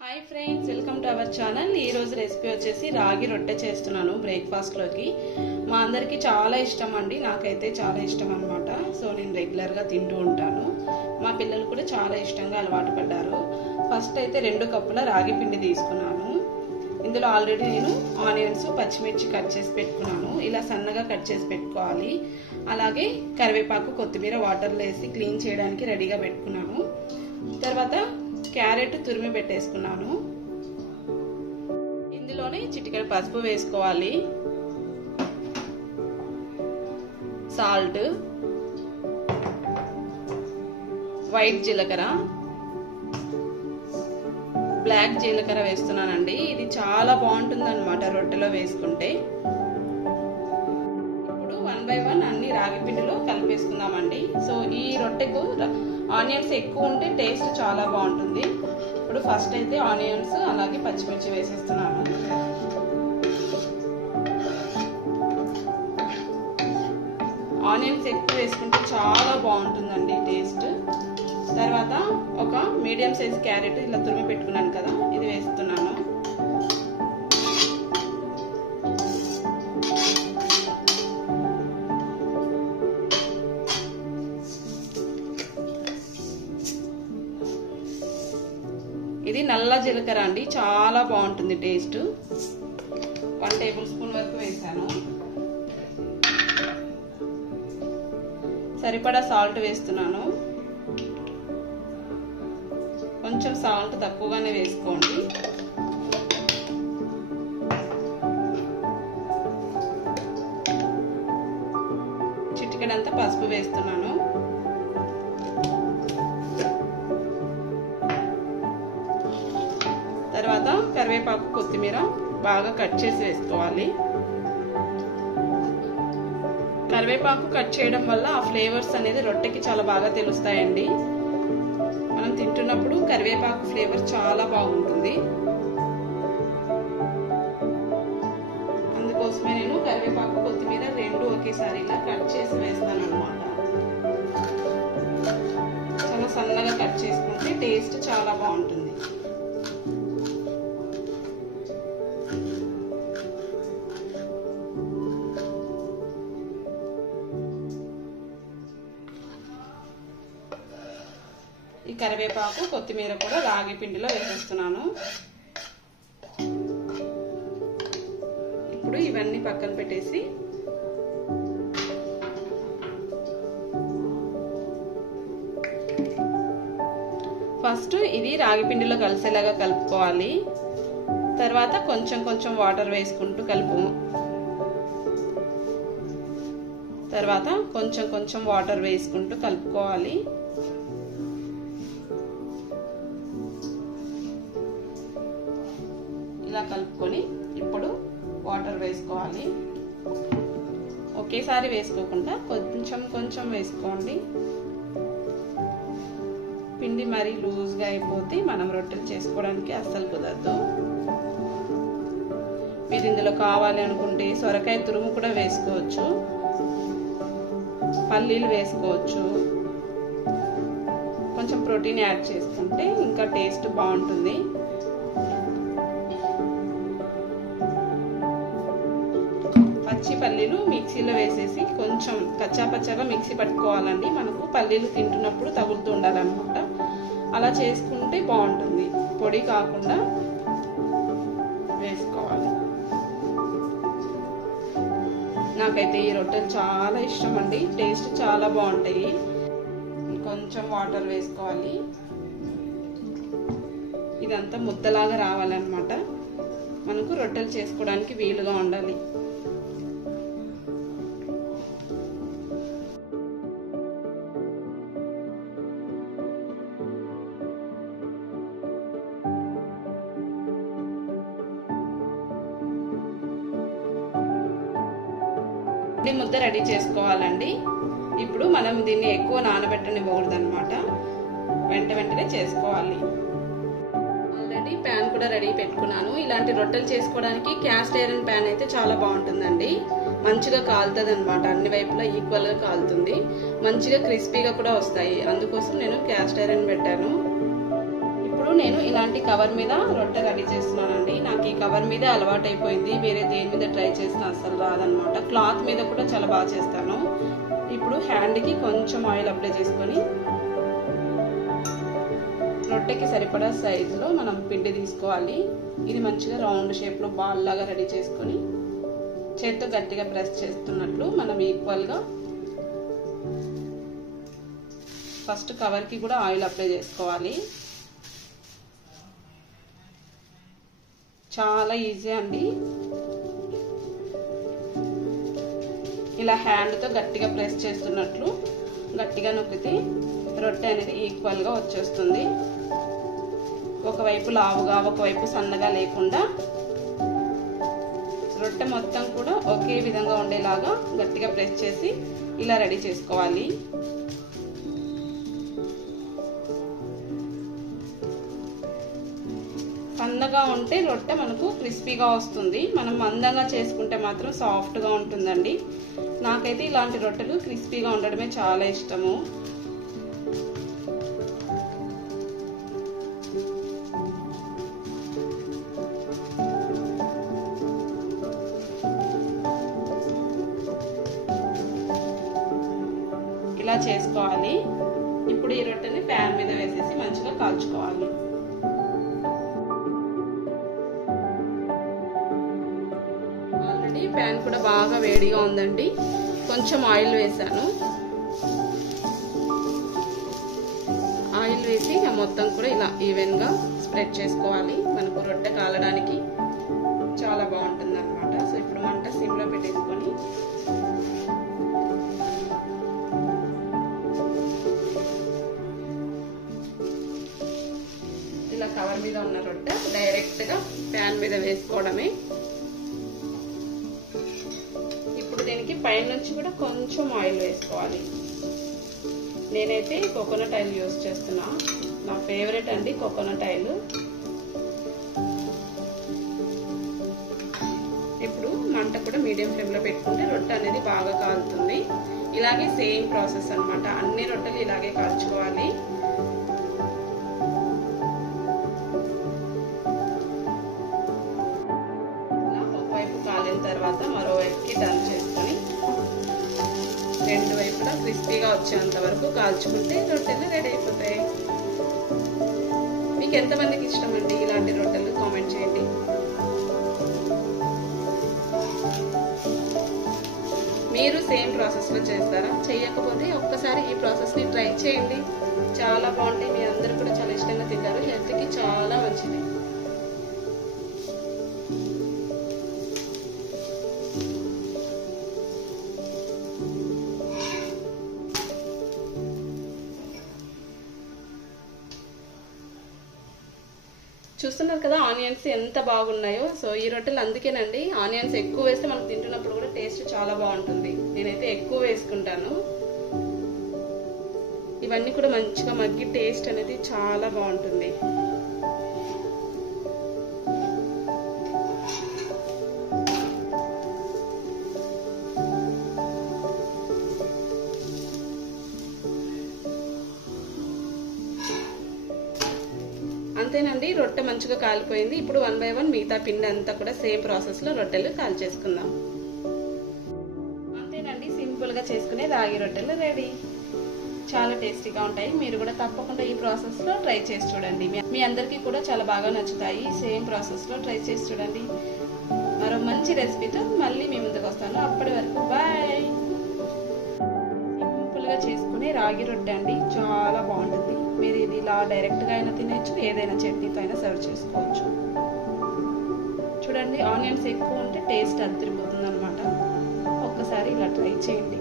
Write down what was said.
Hi friends, welcome to our channel. ఈ రోజు recipe వచ్చేసి రాగి రొట్టె చేస్తున్నాను బ్రేక్ఫాస్ట్ లోకి. మా అందరికి చాలా ఇష్టం అండి, నాకైతే చాలా ఇష్టం అన్నమాట. సో నేను రెగ్యులర్ గా తింటూ ఉంటాను. మా పిల్లలు కూడా చాలా ఇష్టంగా అలవాటు పడ్డారు. ఫస్ట్ అయితే 2 కప్పుల రాగి పిండి తీసుకున్నాను. ఇందులో ఆల్రెడీ నేను ఆనియన్స్, పచ్చిమిర్చి కట్ చేసి పెట్టుకున్నాను. ఇలా సన్నగా కట్ చేసి పెట్టుకోవాలి. అలాగే కరివేపాకు, కొత్తిమీర వాటర్లో వేసి క్లీన్ చేయడానికి రెడీగా పెట్టుకున్నాను. తర్వాత క్యారెట్ తురిమి పెట్టేసుకున్నాను. ఇందులోనే చిటికెడు పసుపు వేసుకోవాలి, సాల్ట్, వైట్ జీలకర్ర, బ్లాక్ జీలకర్ర వేస్తున్నానండి. ఇది చాలా బాగుంటుంది అన్నమాట రొట్టెలో వేసుకుంటే. ఇప్పుడు 1 by 1 అన్ని రాగి పిండిలో కలిపేసుకుందామండి. సో ఈ రొట్టెకు ఆనియన్స్ ఎక్కువ ఉంటే టేస్ట్ చాలా బాగుంటుంది. ఇప్పుడు ఫస్ట్ అయితే ఆనియన్స్ అలాగే పచ్చిమిర్చి వేసేస్తున్నాను. ఆనియన్స్ ఎక్కువ వేసుకుంటే చాలా బాగుంటుందండి టేస్ట్. తర్వాత ఒక మీడియం సైజ్ క్యారెట్ ఇలా తురిమి పెట్టుకున్నాను కదా, ఇది వేస్తున్నాను. ఇది నల్ల జీలకర్ర అండి, చాలా బాగుంటుంది టేస్ట్. 1 టేబుల్ స్పూన్ వరకు వేసాను. సరిపడా సాల్ట్ వేస్తున్నాను. కొంచెం సాల్ట్ తక్కువగానే వేసుకోండి. చిటికెడంతా పసుపు వేస్తున్నాను. తర్వాత కరివేపాకు, కొత్తిమీర బాగా కట్ చేసి వేసుకోవాలి. కరివేపాకు కట్ చేయడం వల్ల ఆ ఫ్లేవర్స్ అనేది రొట్టెకి చాలా బాగా తెలుస్తాయండి. మనం తింటున్నప్పుడు కరివేపాకు ఫ్లేవర్ చాలా బాగుంటుంది. అందుకోసమే నేను కరివేపాకు, కొత్తిమీర 2 ఒకేసారి ఇలా కట్ చేసి వేస్తాను అన్నమాట. చాలా సన్నగా కట్ చేసుకుంటే టేస్ట్ చాలా బాగుంటుంది. ఈ కరివేపాకు, కొత్తిమీర కూడా రాగి పిండిలో వేసేస్తున్నాను. ఇప్పుడు ఇవన్నీ పక్కన పెట్టేసి ఫస్ట్ ఇది రాగి పిండిలో కలిసేలాగా కలుపుకోవాలి. తర్వాత కొంచెం కొంచెం వాటర్ వేసుకుంటూ తర్వాత కొంచెం కొంచెం వాటర్ వేసుకుంటూ కలుపుకోవాలి. ఇలా కలుపుకొని ఇప్పుడు వాటర్ వేసుకోవాలి. ఒకేసారి వేసుకోకుండా కొంచెం కొంచెం వేసుకోండి. పిండి మరీ లూజ్గా అయిపోతే మనం రొట్టెలు చేసుకోవడానికి అస్సలు కుదరదు. మీరు ఇందులో కావాలి అనుకుంటే సొరకాయ తురుము కూడా వేసుకోవచ్చు, పల్లీలు వేసుకోవచ్చు. కొంచెం ప్రోటీన్ యాడ్ చేసుకుంటే ఇంకా టేస్ట్ బాగుంటుంది. పచ్చి పల్లీలు మిక్సీలో వేసేసి కొంచెం కచ్చాపచ్చాగా మిక్సీ పట్టుకోవాలండి. మనకు పల్లీలు తింటున్నప్పుడు తగులుతూ ఉండాలన్నమాట. అలా చేసుకుంటే బాగుంటుంది, పొడి కాకుండా వేసుకోవాలి. నాకైతే ఈ రొట్టెలు చాలా ఇష్టం అండి, టేస్ట్ చాలా బాగుంటాయి. కొంచెం వాటర్ వేసుకోవాలి. ఇదంతా ముద్దలాగా రావాలన్నమాట. మనకు రొట్టెలు చేసుకోవడానికి వీలుగా ఉండాలి. ముద్ద రెడీ చేసుకోవాలండి. ఇప్పుడు మనం దీన్ని ఎక్కువ నానబెట్టనివ్వకూడదు అన్నమాట, వెంటనే చేసుకోవాలి. ఆల్రెడీ ప్యాన్ కూడా రెడీ పెట్టుకున్నాను. ఇలాంటి రొట్టెలు చేసుకోవడానికి క్యాస్ట్ ఐరన్ ప్యాన్ అయితే చాలా బాగుంటుందండి. మంచిగా కాలుతుంది అన్నమాట, అన్ని వైపులా ఈక్వల్ గా కాలుతుంది, మంచిగా క్రిస్పీగా కూడా వస్తాయి. అందుకోసం నేను క్యాస్ట్ ఐరన్ పెట్టాను. ఇప్పుడు నేను ఇలాంటి కవర్ మీద రొట్టె రెడీ చేస్తున్నానండి. నాకు ఈ కవర్ మీద అలవాటు అయిపోయింది, వేరే దేని మీద ట్రై చేసినా అసలు రాదనమాట. క్లాత్ మీద కూడా చాలా బాగా చేస్తాను. ఇప్పుడు హ్యాండ్కి కొంచెం ఆయిల్ అప్లై చేసుకొని రొట్టెకి సరిపడా సైజులో మనం పిండి తీసుకోవాలి. ఇది మంచిగా రౌండ్ షేప్లో బాల్ లాగా రెడీ చేసుకొని చేత్తో గట్టిగా ప్రెస్ చేస్తున్నట్లు మనం ఈక్వల్గా ఫస్ట్ కవర్కి కూడా ఆయిల్ అప్లై చేసుకోవాలి. చాలా ఈజీ అండి. ఇలా హ్యాండ్తో గట్టిగా ప్రెస్ చేస్తున్నట్లు గట్టిగా నొక్కితే రొట్టె అనేది ఈక్వల్గా వచ్చేస్తుంది. ఒకవైపు లావుగా ఒకవైపు సన్నగా లేకుండా రొట్టె మొత్తం కూడా ఒకే విధంగా ఉండేలాగా గట్టిగా ప్రెస్ చేసి ఇలా రెడీ చేసుకోవాలి. సన్నగా ఉంటే రొట్టె మనకు క్రిస్పీగా వస్తుంది. మనం మందంగా చేసుకుంటే మాత్రం సాఫ్ట్గా ఉంటుందండి. నాకైతే ఇలాంటి రొట్టెలు క్రిస్పీగా ఉండడమే చాలా ఇష్టము. ఇలా చేసుకోవాలి. ఇప్పుడు ఈ రొట్టెని ప్యాన్ మీద వేసేసి మంచిగా కాల్చుకోవాలి. ఆల్రెడీ ప్యాన్ కూడా బాగా వేడిగా ఉందండి. కొంచెం ఆయిల్ వేసాను. ఆయిల్ వేసి మొత్తం కూడా ఇలా ఈవెన్గా స్ప్రెడ్ చేసుకోవాలి. మనకు రొట్టె కాలడానికి చాలా బాగుంటుంది అనమాట. సో ఇప్పుడు మంట సిమ్లో పెట్టేసుకొని ఇలా కవర్ మీద ఉన్న రొట్టె డైరెక్ట్గా ప్యాన్ మీద వేసుకోవడమే. ఇప్పుడు దీనికి పైన నుంచి కూడా కొంచెం ఆయిల్ వేసుకోవాలి. నేనైతే కోకోనట్ ఆయిల్ యూజ్ చేస్తున్నా. నా ఫేవరెట్ అండి కోకోనట్ ఆయిల్. ఇప్పుడు మంట కూడా మీడియం ఫ్లేమ్లో పెట్టుకుంటే రొట్టె అనేది బాగా కాలుతుంది. ఇలాగే సేమ్ ప్రాసెస్ అనమాట. అన్ని రొట్టెలు ఇలాగే కాల్చుకోవాలి. ఒకవైపు కాలిన తర్వాత మరో వైపుకి టర్న్ చేసుకొని రెండు వైపులా క్రిస్పీగా వచ్చేంత వరకు కాల్చుకుంటే రొట్టెలు రెడీ అయిపోతాయి. మీకు ఎంతమందికి ఇష్టం అండి ఇలాంటి రొట్టెలు? కామెంట్ చేయండి. మీరు సేమ్ ప్రాసెస్లో చేస్తారా? చేయకపోతే ఒక్కసారి ఈ ప్రాసెస్ని ట్రై చేయండి. చాలా బాగుంటాయి. మీ అందరూ కూడా చాలా ఇష్టంగా తింటారు. హెల్త్కి చాలా మంచిది. చూస్తున్నారు కదా ఆనియన్స్ ఎంత బాగున్నాయో. సో ఈ రొట్టెలు అందుకేనండి ఆనియన్స్ ఎక్కువ వేస్తే మనం తింటున్నప్పుడు కూడా టేస్ట్ చాలా బాగుంటుంది. నేనైతే ఎక్కువ వేసుకుంటాను. ఇవన్నీ కూడా మంచిగా మగ్గి టేస్ట్ అనేది చాలా బాగుంటుంది. అంతేనండి, రొట్టె మంచిగా కాలిపోయింది. ఇప్పుడు 1 by 1 మిగతా పిండి అంతా కూడా సేమ్ ప్రాసెస్లో రొట్టెలు కాల్చేసుకుందాం. అంతేనండి, సింపుల్గా చేసుకునే రాగి రొట్టెలు రెడీ. చాలా టేస్టీగా ఉంటాయి. మీరు కూడా తప్పకుండా ఈ ప్రాసెస్లో ట్రై చేసి చూడండి. మీ అందరికీ కూడా చాలా బాగా నచ్చుతాయి. సేమ్ ప్రాసెస్లో ట్రై చేసి చూడండి. మరో మంచి రెసిపీతో మళ్ళీ మీ ముందుకు వస్తాను. అప్పటి వరకు బాయ్. సింపుల్గా చేసుకునే రాగి రొట్టె అండి, చాలా బాగుంటుంది. మీరు ఇది ఇలా డైరెక్ట్గా అయినా తినచ్చు, ఏదైనా చట్నీతో అయినా సర్వ్ చేసుకోవచ్చు. చూడండి, ఆనియన్స్ ఎక్కువ ఉంటే టేస్ట్ అదిరిపోతుంది అనమాట. ఒక్కసారి ఇలా ట్రై చేయండి.